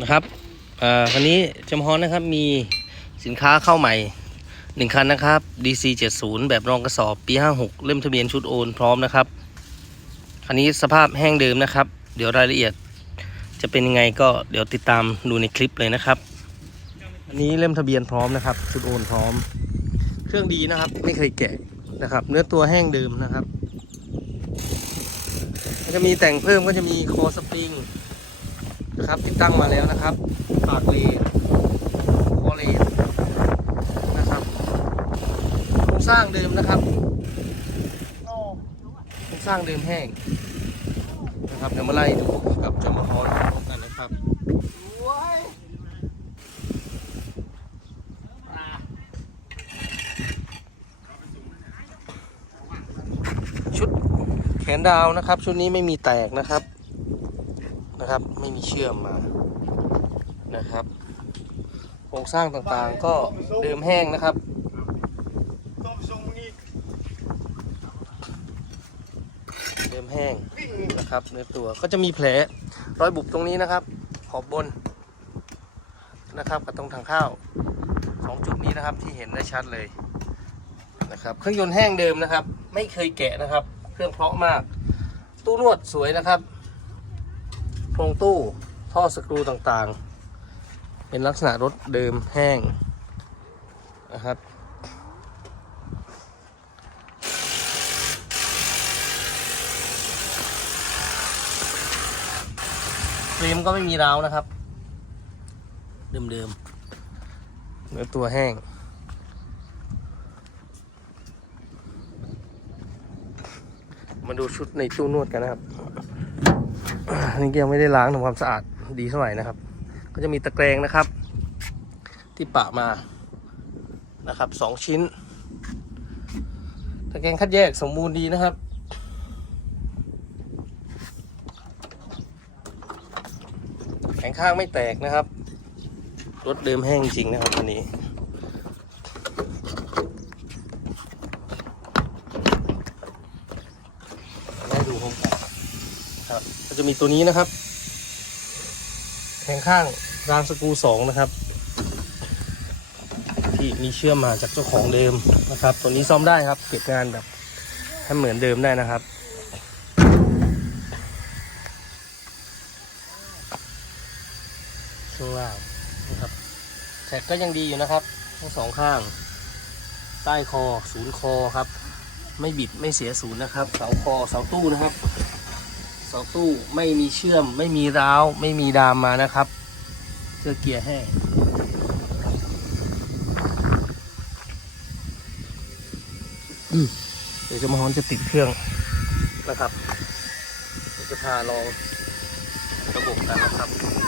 นะครับอ่าวันนี้จำฮอนนะครับมีสินค้าเข้าใหม่หนึ่งคันนะครับ DC 70แบบรองกระสอบปี 56 เล่มทะเบียนชุดโอนพร้อมนะครับ คันนี้สภาพแห้งเดิมนะครับ เดี๋ยวรายละเอียดจะเป็นยังไงก็เดี๋ยวติดตามดูในคลิปเลยนะครับ อันนี้เล่มทะเบียนพร้อมนะครับ ชุดโอนพร้อม เครื่องดีนะครับ ไม่เคยแกะนะครับ เนื้อตัวแห้งเดิมนะครับจะมีแต่งเพิ่มก็จะมีคอสปริง นะครับติดตั้งมาแล้วนะครับปากเลนคอเลนนะครับโครงสร้างเดิมนะครับโครงสร้างเดิมแห้งนะครับเดี๋ยวมาไล่ดูกับจอมฮอนพร้อมกันนะครับชุดแขนดาวนะครับ ชุดนี้ไม่มีแตกนะครับ นะครับ ไม่มีเชื่อมมานะครับโครงสร้างต่างๆก็เดิมแห้งนะครับเดิมแห้งนะครับเนื้อตัวก็จะมีแผลรอยบุบตรงนี้นะครับ ขอบบนนะครับกับตรงทางเข้าสองจุดนี้นะครับที่เห็นได้ชัดเลยนะครับ เครื่องยนต์แห้งเดิมนะครับ ไม่เคยแกะนะครับ เครื่องเพราะมาก ตู้นวดสวยนะครับ รงตู้ท่อสกรูต่างๆ เป็นลักษณะรถเดิมแห้งนะครับเฟรมก็ไม่มีราวนะครับ เดิมๆเนื้อตัวแห้งมาดูชุดในตู้นวดกันนะครับ นนี้ยังไม่ได้ล้างทำความสะอาดดีเท่าไหร่นะครับ ก็จะมีตะแกรงนะครับ ที่ปะมานะครับสองชิ้น ตะแกรงคัดแยกสมบูรณ์ดีนะครับแขงข้างไม่แตกนะครับ รถเดิมแห้งจริงนะครับอันนี้ให้ดูพร้อมกัน ครับก็จะมีตัวนี้นะครับแขงข้างรางสกูสองนะครับ ที่มีเชื่อมมาจากเจ้าของเดิมนะครับ ตัวนี้ซ่อมได้ครับ เก็บงานแบบให้เหมือนเดิมได้นะครับช่วงล่างนะครับแท็กก็ยังดีอยู่นะครับ ทั้งสองข้าง ใต้คอศูนย์คอครับ ไม่บิดไม่เสียศูนย์นะครับ เสาคอเสาตู้นะครับ สองตู้ไม่มีเชื่อม ไม่มีร้าว ไม่มีดามมานะครับเสื้อเกียร์แห้งอืมเดี๋ยวจะมาฮอนจะติดเครื่องนะครับจะพาลองระบบกันนะครับ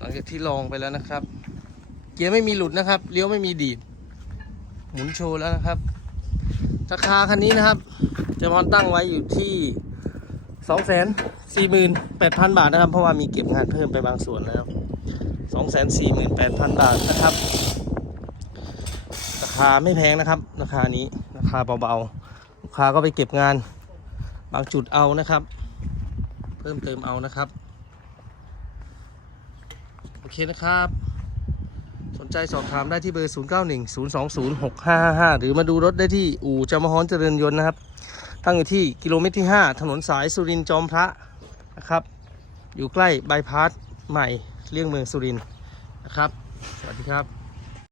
หลังจากที่ลองไปแล้วนะครับ เกียร์ไม่มีหลุดนะครับเลี้ยวไม่มีดีด หมุนโชว์แล้วนะครับราคาคันนี้นะครับจะมอนตั้งไว้อยู่ที่สองแสนสี่หมื่นแปดพันบาทนะครับ เพราะว่ามีเก็บงานเพิ่มไปบางส่วนแล้วสองแสนสี่หมื่นแปดพันบาทนะครับ ราคาไม่แพงนะครับ ราคานี้ราคาเบาๆลูกค้าก็ไปเก็บงานบางจุดเอานะครับ เพิ่มเติมเอานะครับ เคนะครับ สนใจสอบถามได้ที่เบอร์ 0910206555 หรือมาดูรถได้ที่อู่จามฮอนเจริญยนต์นะครับ ตั้งอยู่ที่กิโลเมตรที่ 5 ถนนสายสุรินจอมพระนะครับ อยู่ใกล้บายพาสใหม่เลี่ยงเมืองสุรินนะครับ สวัสดีครับ